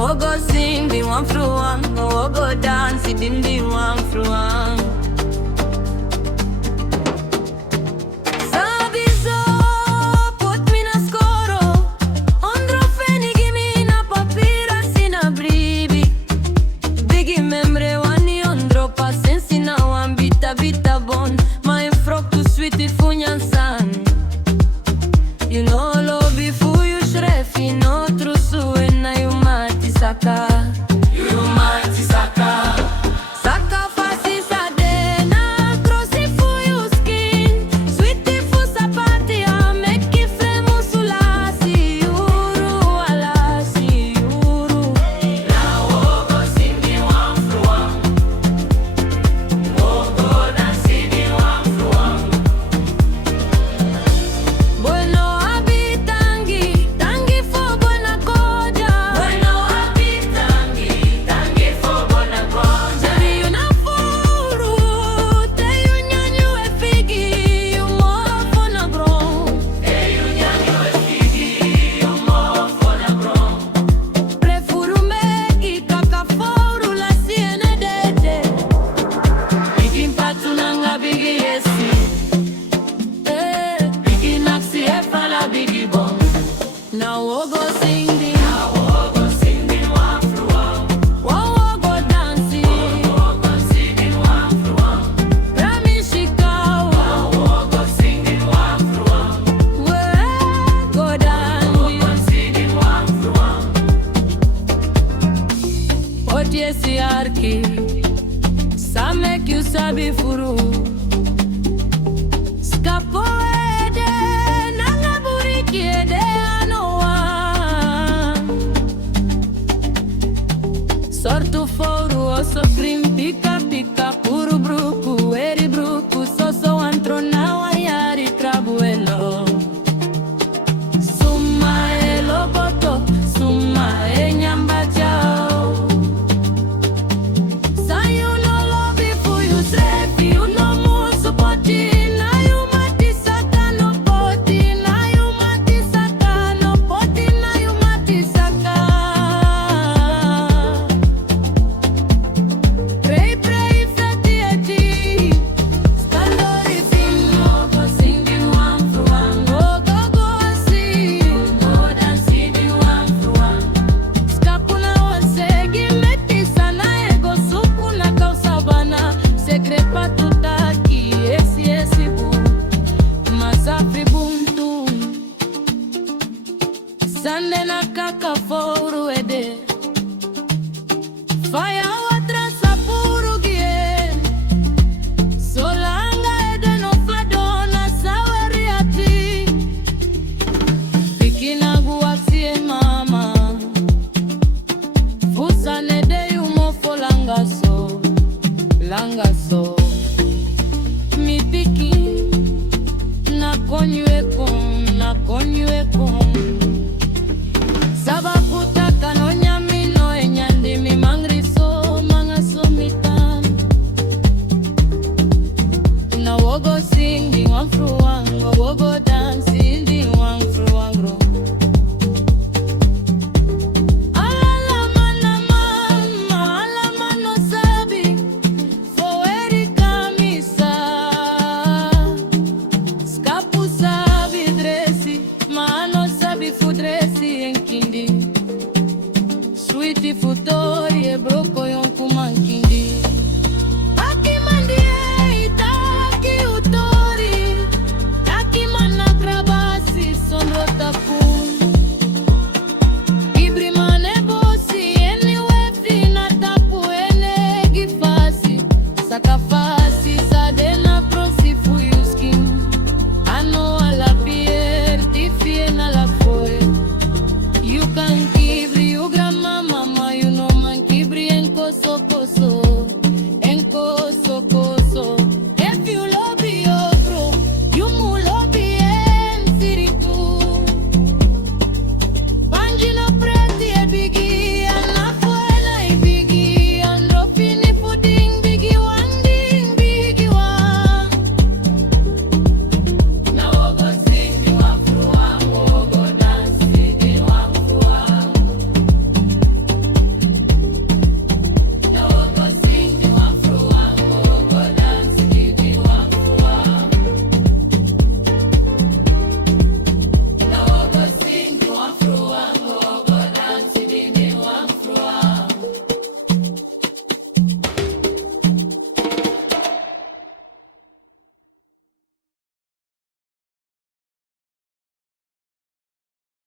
we go sing the one through one, we go dance it in the one through one. Vita bon, mai frog tu sweet it funyan san. You know love fu you shrefi no trusu ena you mati saka. You mati saka. Saka fasi sadena crossi fu you skin. Sweet fu sapati a make it fremusula si yuru ala si yuru. Now go sing the one for one. Now we'll go sing the, now we'll go sing the one for one. We'll go dancing, we'll go sing the one for one. Ramishika, we'll go sing the one for one. We'll go dancing, we'll go sing the one for one. What yes yarki, some make you sabi furu. Scapo ede, nanga buriki ede. Sortu foru, oso krim, pika pika, puru bruku, eri bruku, soso antro na wayari trabuelo. Suma elo boto, suma e nyamba jao. Sa you no love fu you srefi, you no musu poti, na you mati saka no poti, na you mati saka no poti, na you mati saka. Sande na kaka foru ede. Fire watra sapuru gie. Solanga ede no fladona saweriati. Pikina guaxie mama. Fusa nede yumo folanga so. Langa so. Mi piki na konywe kon, na konywe kon. Sabakutaka no nyamino enyandi mi mangriso mangaso mitan. Now we'll go sing the one through